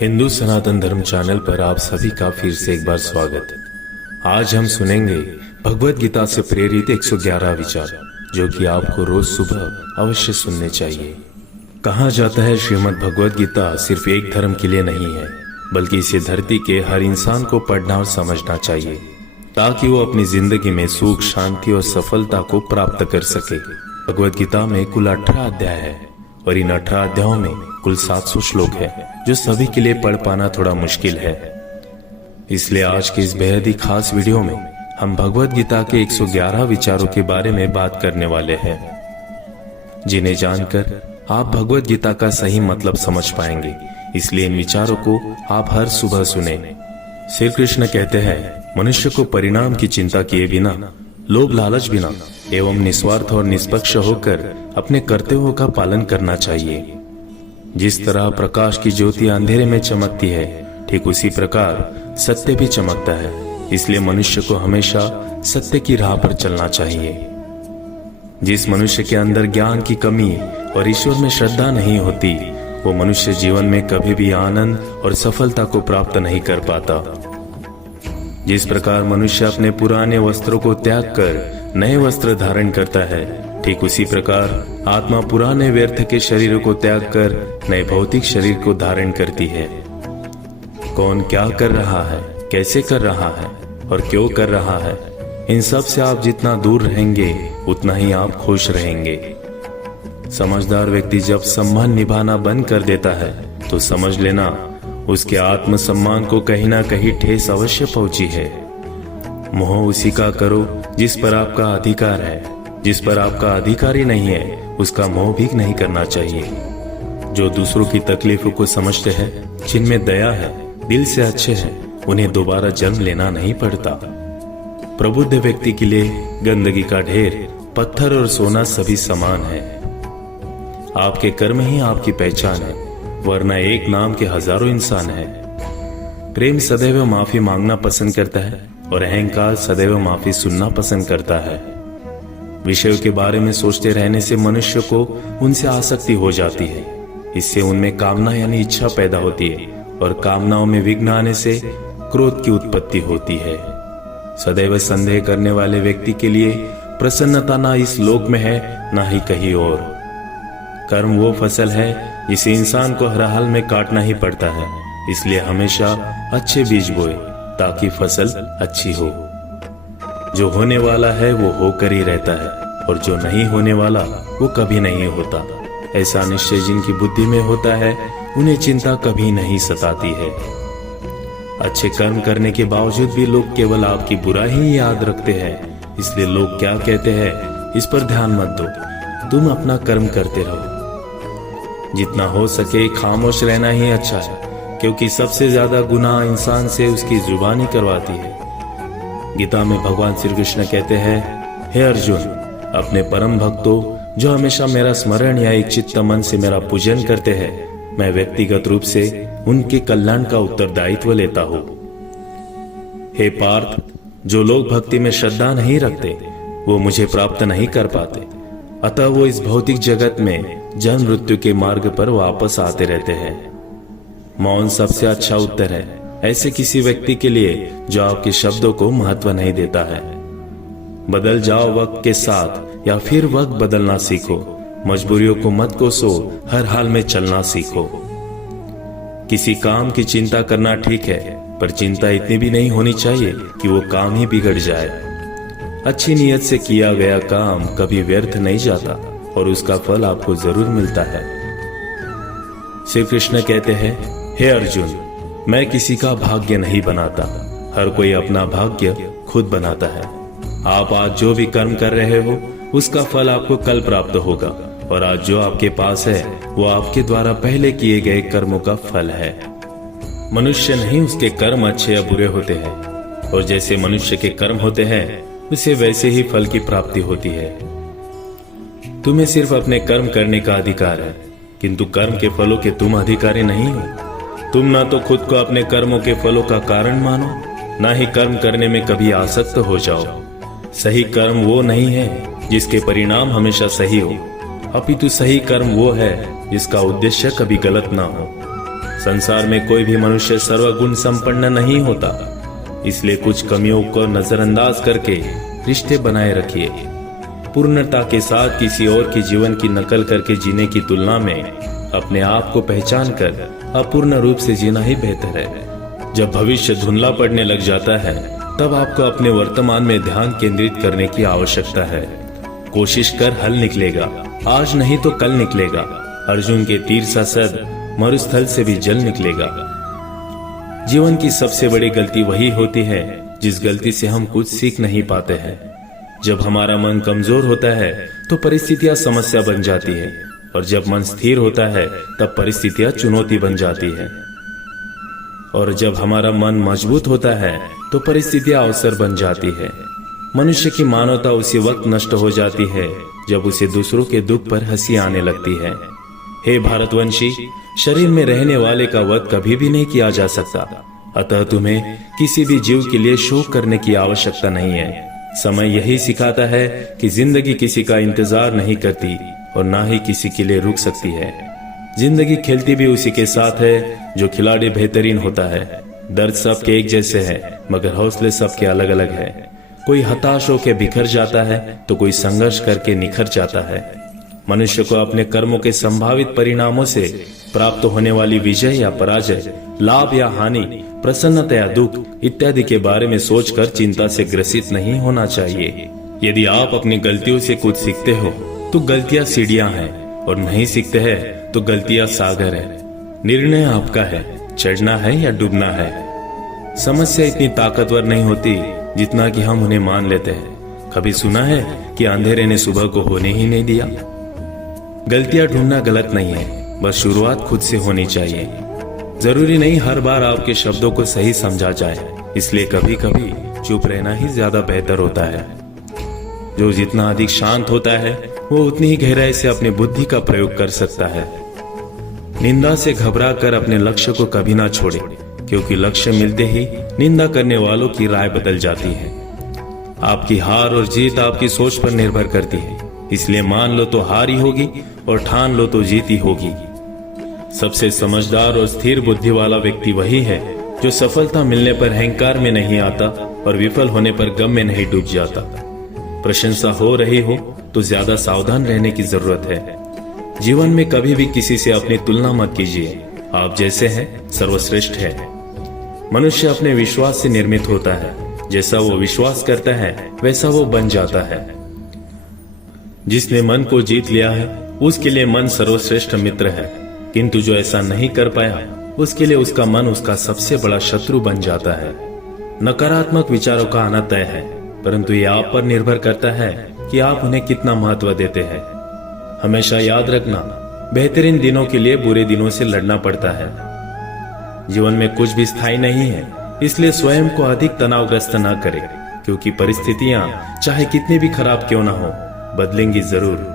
हिंदू सनातन धर्म चैनल पर आप सभी का फिर से एक बार स्वागत। आज हम सुनेंगे भगवत गीता से प्रेरित 111 विचार, जो कि आपको रोज सुबह अवश्य सुनने चाहिए। कहा जाता है श्रीमद् भगवत गीता सिर्फ एक धर्म के लिए नहीं है, बल्कि इसे धरती के हर इंसान को पढ़ना और समझना चाहिए, ताकि वो अपनी जिंदगी में सुख, शांति और सफलता को प्राप्त कर सके। भगवत गीता में कुल 18 अध्याय है और इन 18 अध्यायों में कुल 700 श्लोक है, जो सभी के लिए पढ़ पाना थोड़ा मुश्किल है। इसलिए आज के इस बेहद ही खास वीडियो में हम भगवत गीता के 111 विचारों के बारे में बात करने वाले हैं, जिन्हें जानकर आप भगवत गीता का सही मतलब समझ पाएंगे। इसलिए इन विचारों को आप हर सुबह सुने। श्री कृष्ण कहते हैं, मनुष्य को परिणाम की चिंता किए बिना, लोभ लालच बिना एवं निस्वार्थ और निष्पक्ष होकर अपने कर्तव्यों का पालन करना चाहिए। जिस तरह प्रकाश की ज्योति अंधेरे में चमकती है, ठीक उसी प्रकार सत्य भी चमकता है। इसलिए मनुष्य को हमेशा सत्य की राह पर चलना चाहिए। जिस मनुष्य के अंदर ज्ञान की कमी और ईश्वर में श्रद्धा नहीं होती, वो मनुष्य जीवन में कभी भी आनंद और सफलता को प्राप्त नहीं कर पाता। जिस प्रकार मनुष्य अपने पुराने वस्त्रों को त्याग कर नए वस्त्र धारण करता है, ठीक उसी प्रकार आत्मा पुराने व्यर्थ के शरीर को त्याग कर नए भौतिक शरीर को धारण करती है। कौन क्या कर रहा है, कैसे कर रहा है और क्यों कर रहा है, इन सब से आप जितना दूर रहेंगे उतना ही आप खुश रहेंगे। समझदार व्यक्ति जब सम्मान निभाना बंद कर देता है, तो समझ लेना उसके आत्मसम्मान को कहीं ना कहीं ठेस अवश्य पहुंची है। मोह उसी का करो जिस पर आपका अधिकार है। जिस पर आपका अधिकार ही नहीं है, उसका मोह भी नहीं करना चाहिए। जो दूसरों की तकलीफों को समझते हैं, जिनमें दया है, दिल से अच्छे हैं, उन्हें दोबारा जन्म लेना नहीं पड़ता। प्रबुद्ध व्यक्ति के लिए गंदगी का ढेर, पत्थर और सोना सभी समान है। आपके कर्म ही आपकी पहचान है, वरना एक नाम के हजारों इंसान है। प्रेम सदैव माफी मांगना पसंद करता है और अहंकार सदैव माफी सुनना पसंद करता है। विषयों के बारे में सोचते रहने से मनुष्य को उनसे आसक्ति हो जाती है। इससे उनमें कामना यानी इच्छा पैदा होती है और कामनाओं में विघ्न आने से क्रोध की उत्पत्ति होती है। सदैव संदेह करने वाले व्यक्ति के लिए प्रसन्नता ना इस लोक में है, ना ही कहीं और। कर्म वो फसल है जिसे इंसान को हर हाल में काटना ही पड़ता है। इसलिए हमेशा अच्छे बीज बोए ताकि फसल अच्छी हो। जो होने वाला है वो होकर ही रहता है, और जो नहीं होने वाला वो कभी नहीं होता। ऐसा निश्चय जिनकी बुद्धि में होता है, उन्हें चिंता कभी नहीं सताती है। अच्छे कर्म करने के बावजूद भी लोग केवल आपकी बुराई ही याद रखते हैं। इसलिए लोग क्या कहते हैं, इस पर ध्यान मत दो, तुम अपना कर्म करते रहो। जितना हो सके खामोश रहना ही अच्छा है, क्योंकि सबसे ज्यादा गुनाह इंसान से उसकी जुबानी करवाती है। गीता में भगवान श्री कृष्ण कहते हैं, हे अर्जुन, अपने परम भक्तों जो हमेशा मेरा स्मरण या एक चित्त मन से मेरा पूजन करते हैं, मैं व्यक्तिगत रूप से उनके कल्याण का उत्तरदायित्व लेता हूँ। हे पार्थ, जो लोग भक्ति में श्रद्धा नहीं रखते, वो मुझे प्राप्त नहीं कर पाते। अतः वो इस भौतिक जगत में जन्म मृत्यु के मार्ग पर वापस आते रहते हैं। मौन सबसे अच्छा उत्तर है ऐसे किसी व्यक्ति के लिए जो आपके शब्दों को महत्व नहीं देता है। बदल जाओ वक्त के साथ, या फिर वक्त बदलना सीखो। मजबूरियों को मत कोसो, हर हाल में चलना सीखो। किसी काम की चिंता करना ठीक है, पर चिंता इतनी भी नहीं होनी चाहिए कि वो काम ही बिगड़ जाए। अच्छी नीयत से किया गया काम कभी व्यर्थ नहीं जाता और उसका फल आपको जरूर मिलता है। श्री कृष्ण कहते हैं, हे अर्जुन, मैं किसी का भाग्य नहीं बनाता, हर कोई अपना भाग्य खुद बनाता है। आप आज जो भी कर्म कर रहे हो, उसका फल आपको कल प्राप्त होगा, और आज जो आपके पास है वो आपके द्वारा पहले किए गए कर्मों का फल है। मनुष्य नहीं उसके कर्म अच्छे या बुरे होते हैं, और जैसे मनुष्य के कर्म होते हैं, उसे वैसे ही फल की प्राप्ति होती है। तुम्हें सिर्फ अपने कर्म करने का अधिकार है, किंतु कर्म के फलों के तुम अधिकारी नहीं हो। तुम ना तो खुद को अपने कर्मों के फलों का कारण मानो, ना ही कर्म करने में कभी आसक्त हो जाओ। सही कर्म वो नहीं है जिसके परिणाम हमेशा सही हो, अपितु सही कर्म वो है जिसका उद्देश्य कभी गलत ना हो। संसार में कोई भी मनुष्य सर्वगुण संपन्न नहीं होता, इसलिए कुछ कमियों को नजरअंदाज करके रिश्ते बनाए रखिए। पूर्णता के साथ किसी और के जीवन की नकल करके जीने की तुलना में अपने आप को पहचान कर अपूर्ण रूप से जीना ही बेहतर है। जब भविष्य धुंधला पड़ने लग जाता है, तब आपको अपने वर्तमान में ध्यान केंद्रित करने की आवश्यकता है। कोशिश कर हल निकलेगा, आज नहीं तो कल निकलेगा। अर्जुन के तीर सा सद मरुस्थल से भी जल निकलेगा। जीवन की सबसे बड़ी गलती वही होती है जिस गलती से हम कुछ सीख नहीं पाते हैं। जब हमारा मन कमजोर होता है तो परिस्थितियां समस्या बन जाती है, और जब मन स्थिर होता है तब परिस्थितियां चुनौती बन जाती है, और जब हमारा मन मजबूत होता है तो परिस्थितियां अवसर बन जाती है। मनुष्य की मानवता उसी वक्त नष्ट हो जाती है जब उसे दूसरों के दुख पर हंसी आने लगती है। हे भारतवंशी, शरीर में रहने वाले का वध कभी भी नहीं किया जा सकता, अतः तुम्हें किसी भी जीव के लिए शोक करने की आवश्यकता नहीं है। समय यही सिखाता है कि जिंदगी किसी का इंतजार नहीं करती और ना ही किसी के लिए रुक सकती है। जिंदगी खेलती भी उसी के साथ है जो खिलाड़ी बेहतरीन होता है। दर्द सबके एक जैसे है, मगर हौसले सबके अलग अलग है। कोई हताश होकर बिखर जाता है तो कोई संघर्ष करके निखर जाता है। मनुष्य को अपने कर्मों के संभावित परिणामों से प्राप्त होने वाली विजय या पराजय, लाभ या हानि, प्रसन्नता या दुख इत्यादि के बारे में सोचकर चिंता से ग्रसित नहीं होना चाहिए। यदि आप अपनी गलतियों से कुछ सीखते हो तो गलतियां सीढ़ियां हैं, और नहीं सीखते हैं तो गलतियां सागर है। निर्णय आपका है, चढ़ना है या डूबना है। समस्या इतनी ताकतवर नहीं होती जितना कि हम उन्हें मान लेते हैं। कभी सुना है कि अंधेरे ने सुबह को होने ही नहीं दिया? गलतियां ढूंढना गलत नहीं है, बस शुरुआत खुद से होनी चाहिए। जरूरी नहीं हर बार आपके शब्दों को सही समझा जाए, इसलिए कभी कभी चुप रहना ही ज्यादा बेहतर होता है। जो जितना अधिक शांत होता है वो उतनी ही गहराई से अपनी बुद्धि का प्रयोग कर सकता है। निंदा से घबरा कर अपने लक्ष्य को कभी ना छोड़े, क्योंकि लक्ष्य मिलते ही निंदा करने वालों की राय बदल जाती है। आपकी हार और जीत आपकी सोच पर निर्भर करती है, इसलिए मान लो तो हार ही होगी और ठान लो तो जीत ही होगी। सबसे समझदार और स्थिर बुद्धि वाला व्यक्ति वही है जो सफलता मिलने पर अहंकार में नहीं आता और विफल होने पर गम में नहीं डूब जाता। प्रशंसा हो रही हो तो ज्यादा सावधान रहने की जरूरत है। जीवन में कभी भी किसी से अपनी तुलना मत कीजिए। आप जैसे हैं सर्वश्रेष्ठ है। मनुष्य अपने विश्वास से निर्मित होता है। जैसा वो विश्वास करता है वैसा वो बन जाता है। जिसने मन को जीत लिया है उसके लिए मन सर्वश्रेष्ठ मित्र है, किंतु जो ऐसा नहीं कर पाया उसके लिए उसका मन उसका सबसे बड़ा शत्रु बन जाता है। नकारात्मक विचारों का आना तय है, परंतु ये आप पर निर्भर करता है कि आप उन्हें कितना महत्व देते हैं। हमेशा याद रखना, बेहतरीन दिनों के लिए बुरे दिनों से लड़ना पड़ता है। जीवन में कुछ भी स्थायी नहीं है, इसलिए स्वयं को अधिक तनावग्रस्त न करें, क्योंकि परिस्थितियां चाहे कितनी भी खराब क्यों ना हो, बदलेंगी जरूर।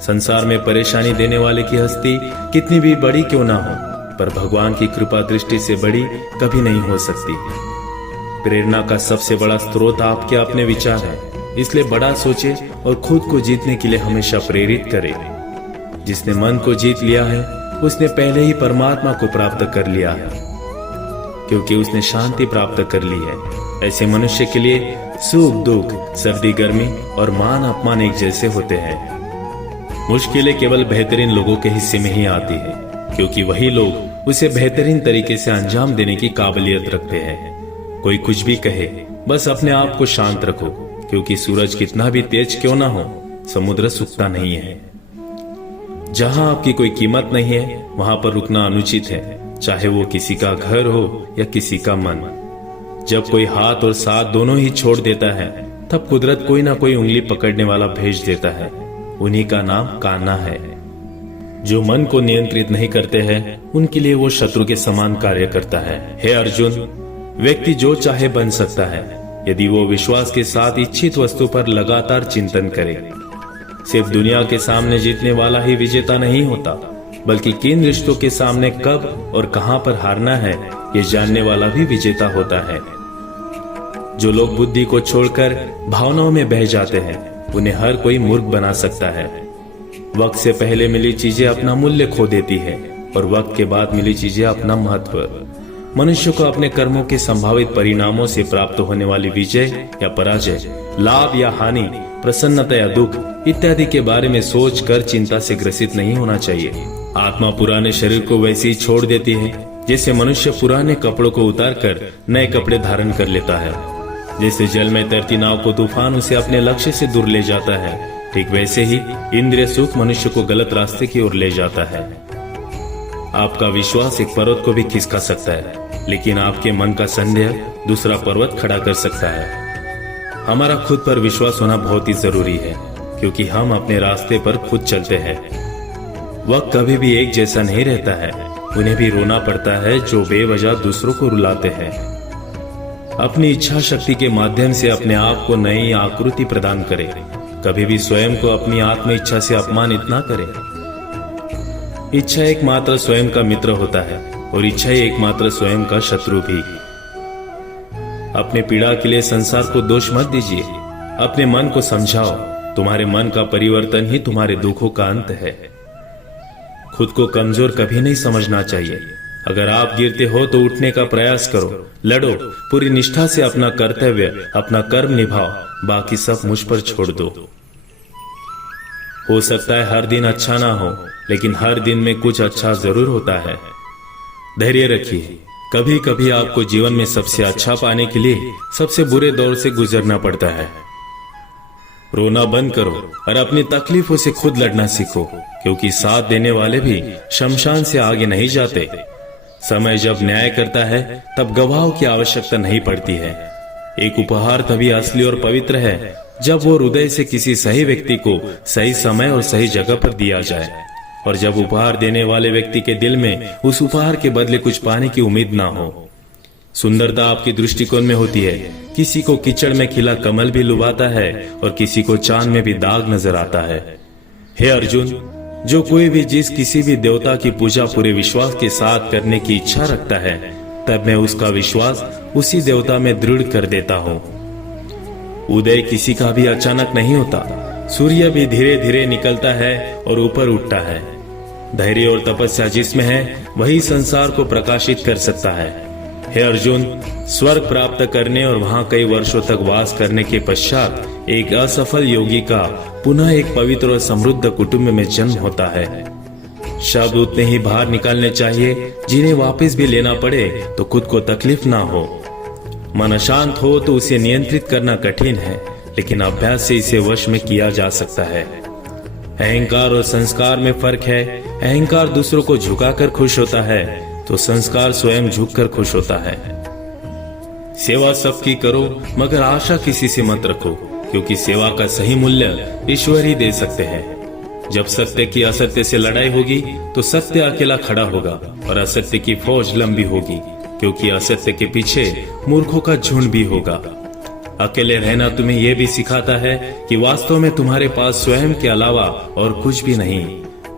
संसार में परेशानी देने वाले की हस्ती कितनी भी बड़ी क्यों ना हो, पर भगवान की कृपा दृष्टि से बड़ी कभी नहीं हो सकती। प्रेरणा का सबसे बड़ा स्रोत आपके अपने विचार है, इसलिए बड़ा सोचे और खुद को जीतने के लिए हमेशा प्रेरित करे। जिसने मन को जीत लिया है उसने पहले ही परमात्मा को प्राप्त कर लिया है, क्योंकि उसने शांति प्राप्त कर ली है। ऐसे मनुष्य के लिए सुख दुख, सर्दी गर्मी और मान अपमान एक जैसे होते हैं। मुश्किलें केवल बेहतरीन लोगों के हिस्से में ही आती है, क्योंकि वही लोग उसे बेहतरीन तरीके से अंजाम देने की काबिलियत रखते हैं। कोई कुछ भी कहे, बस अपने आप को शांत रखो, क्योंकि सूरज कितना भी तेज क्यों ना हो, समुद्र सूखता नहीं है। जहां आपकी कोई कीमत नहीं है वहां पर रुकना अनुचित है, चाहे वो किसी का घर हो या किसी का मन। जब कोई हाथ और साथ दोनों ही छोड़ देता है तब कुदरत कोई ना कोई उंगली पकड़ने वाला भेज देता है। उन्हीं का नाम कान्हा है। जो मन को नियंत्रित नहीं करते हैं उनके लिए वो शत्रु के समान कार्य करता है। हे अर्जुन, व्यक्ति जो चाहे बन सकता है यदि वो विश्वास के साथ इच्छित वस्तु पर लगातार चिंतन करे। सिर्फ दुनिया के सामने जीतने वाला ही विजेता नहीं होता, बल्कि किन रिश्तों के सामने कब और कहां पर हारना है ये जानने वाला भी विजेता होता है। जो लोग बुद्धि को छोड़कर भावनाओं में बह जाते हैं उन्हें हर कोई मूर्ख बना सकता है। वक्त से पहले मिली चीजें अपना मूल्य खो देती है, और वक्त के बाद मिली चीजें अपना महत्व। मनुष्य को अपने कर्मों के संभावित परिणामों से प्राप्त होने वाली विजय या पराजय, लाभ या हानि, प्रसन्नता या दुख इत्यादि के बारे में सोचकर चिंता से ग्रसित नहीं होना चाहिए। आत्मा पुराने शरीर को वैसे ही छोड़ देती है जैसे मनुष्य पुराने कपड़ों को उतारकर नए कपड़े धारण कर लेता है। जैसे जल में तैरती नाव को तूफान उसे अपने लक्ष्य से दूर ले जाता है, ठीक वैसे ही इंद्रिय सुख मनुष्य को गलत रास्ते की ओर ले जाता है। आपका विश्वास एक पर्वत को भी खिसका सकता है, लेकिन आपके मन का संदेह दूसरा पर्वत खड़ा कर सकता है। हमारा खुद पर विश्वास होना बहुत ही जरूरी है, क्योंकि हम अपने रास्ते पर खुद चलते हैं। वक्त कभी भी एक जैसा नहीं रहता है। उन्हें भी रोना पड़ता है जो बेवजह दूसरों को रुलाते हैं। अपनी इच्छा शक्ति के माध्यम से अपने आप को नई आकृति प्रदान करें। कभी भी स्वयं को अपनी आत्म इच्छा से अपमानित ना करें। इच्छा एकमात्र स्वयं का मित्र होता है और इच्छा ही एकमात्र स्वयं का शत्रु भी। अपने पीड़ा के लिए संसार को दोष मत दीजिए। अपने मन को समझाओ, तुम्हारे मन का परिवर्तन ही तुम्हारे दुखों का अंत है। खुद को कमजोर कभी नहीं समझना चाहिए। अगर आप गिरते हो तो उठने का प्रयास करो, लड़ो, पूरी निष्ठा से अपना कर्तव्य, अपना कर्म निभाओ, बाकी सब मुझ पर छोड़ दो। हो सकता है हर दिन अच्छा ना हो, लेकिन हर दिन में कुछ अच्छा जरूर होता है। धैर्य रखिए। कभी कभी आपको जीवन में सबसे अच्छा पाने के लिए सबसे बुरे दौर से गुजरना पड़ता है। रोना बंद करो और अपनी तकलीफों से खुद लड़ना सीखो, क्योंकि साथ देने वाले भी शमशान से आगे नहीं जाते। समय जब न्याय करता है तब गवाहों की आवश्यकता नहीं पड़ती है। एक उपहार तभी असली और पवित्र है जब वो हृदय से किसी सही व्यक्ति को सही समय और सही जगह पर दिया जाए, और जब उपहार देने वाले व्यक्ति के दिल में उस उपहार के बदले कुछ पाने की उम्मीद ना हो। सुंदरता आपकी दृष्टिकोण में होती है। किसी को कीचड़ में खिला कमल भी लुभाता है और किसी को चांद में भी दाग नजर आता है। हे अर्जुन, जो कोई भी जिस किसी भी देवता की पूजा पूरे विश्वास के साथ करने की इच्छा रखता है, तब मैं उसका विश्वास उसी देवता में दृढ़ कर देता हूँ। उदय किसी का भी अचानक नहीं होता। सूर्य भी धीरे धीरे निकलता है और ऊपर उठता है। धैर्य और तपस्या जिसमें है वही संसार को प्रकाशित कर सकता है। हे अर्जुन, स्वर्ग प्राप्त करने और वहां कई वर्षों तक वास करने के पश्चात एक असफल योगी का पुनः एक पवित्र और समृद्ध कुटुंब में जन्म होता है। शब्द उतने ही बाहर निकालने चाहिए जिन्हें वापस भी लेना पड़े तो खुद को तकलीफ ना हो। मन अशांत हो तो उसे नियंत्रित करना कठिन है, लेकिन अभ्यास से इसे वश में किया जा सकता है। अहंकार और संस्कार में फर्क है। अहंकार दूसरों को झुकाकर खुश होता है, तो संस्कार स्वयं झुककर खुश होता है। सेवा सबकी करो, मगर आशा किसी से मत रखो, क्योंकि सेवा का सही मूल्य ईश्वर ही दे सकते हैं। जब सत्य की असत्य से लड़ाई होगी तो सत्य अकेला खड़ा होगा और असत्य की फौज लंबी होगी, क्योंकि असत्य के पीछे मूर्खों का झुंड भी होगा। अकेले रहना तुम्हें यह भी सिखाता है कि वास्तव में तुम्हारे पास स्वयं के अलावा और कुछ भी नहीं।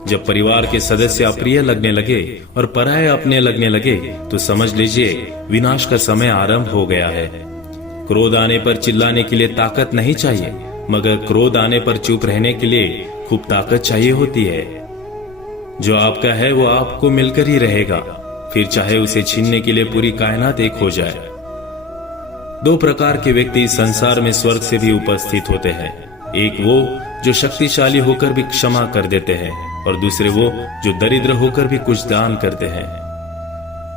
जब परिवार के सदस्य अप्रिय लगने लगे और पराये अपने लगने लगे तो समझ लीजिए विनाश का समय आरंभ हो गया है। क्रोध आने पर चिल्लाने के लिए ताकत नहीं चाहिए, मगर क्रोध आने पर चुप रहने के लिए खूब ताकत चाहिए होती है। जो आपका है वो आपको मिलकर ही रहेगा, फिर चाहे उसे छीनने के लिए पूरी कायनात एक हो जाए। दो प्रकार के व्यक्ति इस संसार में स्वर्ग से भी उपस्थित होते हैं। एक वो जो शक्तिशाली होकर भी क्षमा कर देते हैं, और दूसरे वो जो दरिद्र होकर भी कुछ दान करते हैं।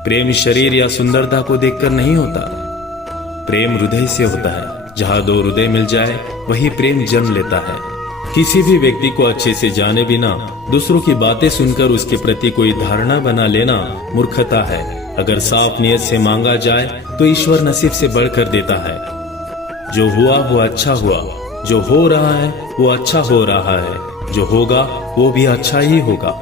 प्रेम शरीर या सुंदरता को देखकर नहीं होता, प्रेम हृदय से होता है। जहां दो हृदय मिल जाए वही प्रेम जन्म लेता है। किसी भी व्यक्ति को अच्छे से जाने बिना दूसरों की बातें सुनकर उसके प्रति कोई धारणा बना लेना मूर्खता है। अगर साफ नियत से मांगा जाए तो ईश्वर नसीब से बढ़कर देता है। जो हुआ वो अच्छा हुआ, जो हो रहा है वो अच्छा हो रहा है, जो होगा वो भी अच्छा ही होगा।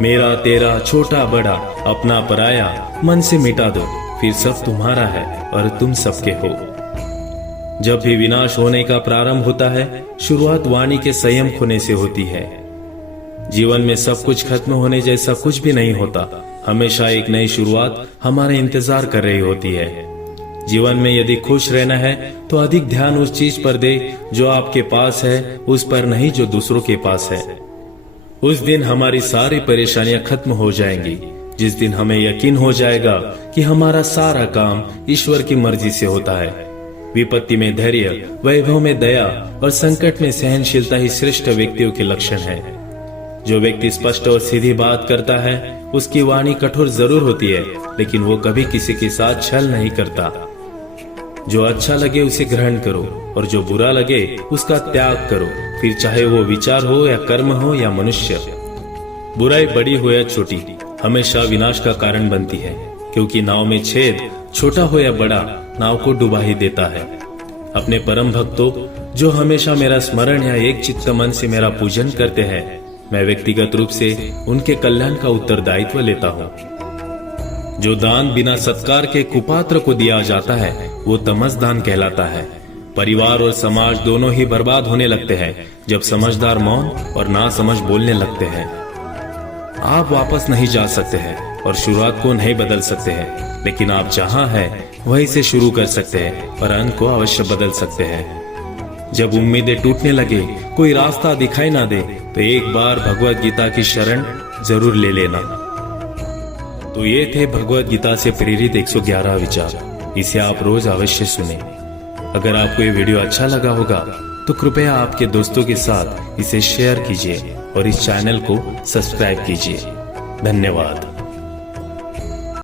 मेरा तेरा छोटा बड़ा अपना पराया मन से मिटा दो, फिर सब तुम्हारा है और तुम सबके हो। जब भी विनाश होने का प्रारंभ होता है, शुरुआत वाणी के संयम खोने से होती है। जीवन में सब कुछ खत्म होने जैसा कुछ भी नहीं होता। हमेशा एक नई शुरुआत हमारा इंतजार कर रही होती है। जीवन में यदि खुश रहना है तो अधिक ध्यान उस चीज पर दे जो आपके पास है, उस पर नहीं जो दूसरों के पास है। उस दिन हमारी सारी परेशानियां खत्म हो जाएंगी। जिस दिन हमें यकीन हो जाएगा कि हमारा सारा काम ईश्वर की मर्जी से होता है। विपत्ति में धैर्य, वैभव में दया और संकट में सहनशीलता ही श्रेष्ठ व्यक्तियों के लक्षण है। जो व्यक्ति स्पष्ट और सीधी बात करता है उसकी वाणी कठोर जरूर होती है, लेकिन वो कभी किसी के साथ छल नहीं करता। जो अच्छा लगे उसे ग्रहण करो और जो बुरा लगे उसका त्याग करो, फिर चाहे वो विचार हो या कर्म हो या मनुष्य। बुराई बड़ी हो या छोटी हमेशा विनाश का कारण बनती है, क्योंकि नाव में छेद छोटा हो या बड़ा नाव को डुबा ही देता है। अपने परम भक्तों, जो हमेशा मेरा स्मरण या एक चित्त मन से मेरा पूजन करते हैं, मैं व्यक्तिगत रूप से उनके कल्याण का उत्तरदायित्व लेता हूँ। जो दान बिना सत्कार के कुपात्र को दिया जाता है वो तमस दान कहलाता है। परिवार और समाज दोनों ही बर्बाद होने लगते हैं जब समझदार मौन और ना समझ बोलने लगते हैं। आप वापस नहीं जा सकते हैं और शुरुआत को नहीं बदल सकते हैं, लेकिन आप जहां हैं वहीं से शुरू कर सकते हैं और अंत को अवश्य बदल सकते हैं। जब उम्मीदें टूटने लगे, कोई रास्ता दिखाई ना दे, तो एक बार भगवत गीता की शरण जरूर ले लेना। तो ये थे भगवत गीता से प्रेरित 111 विचार। इसे आप रोज अवश्य सुने। अगर आपको ये वीडियो अच्छा लगा होगा तो कृपया आपके दोस्तों के साथ इसे शेयर कीजिए और इस चैनल को सब्सक्राइब कीजिए। धन्यवाद।